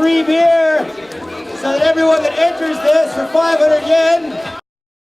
Free beer so that everyone that enters this for 500 yen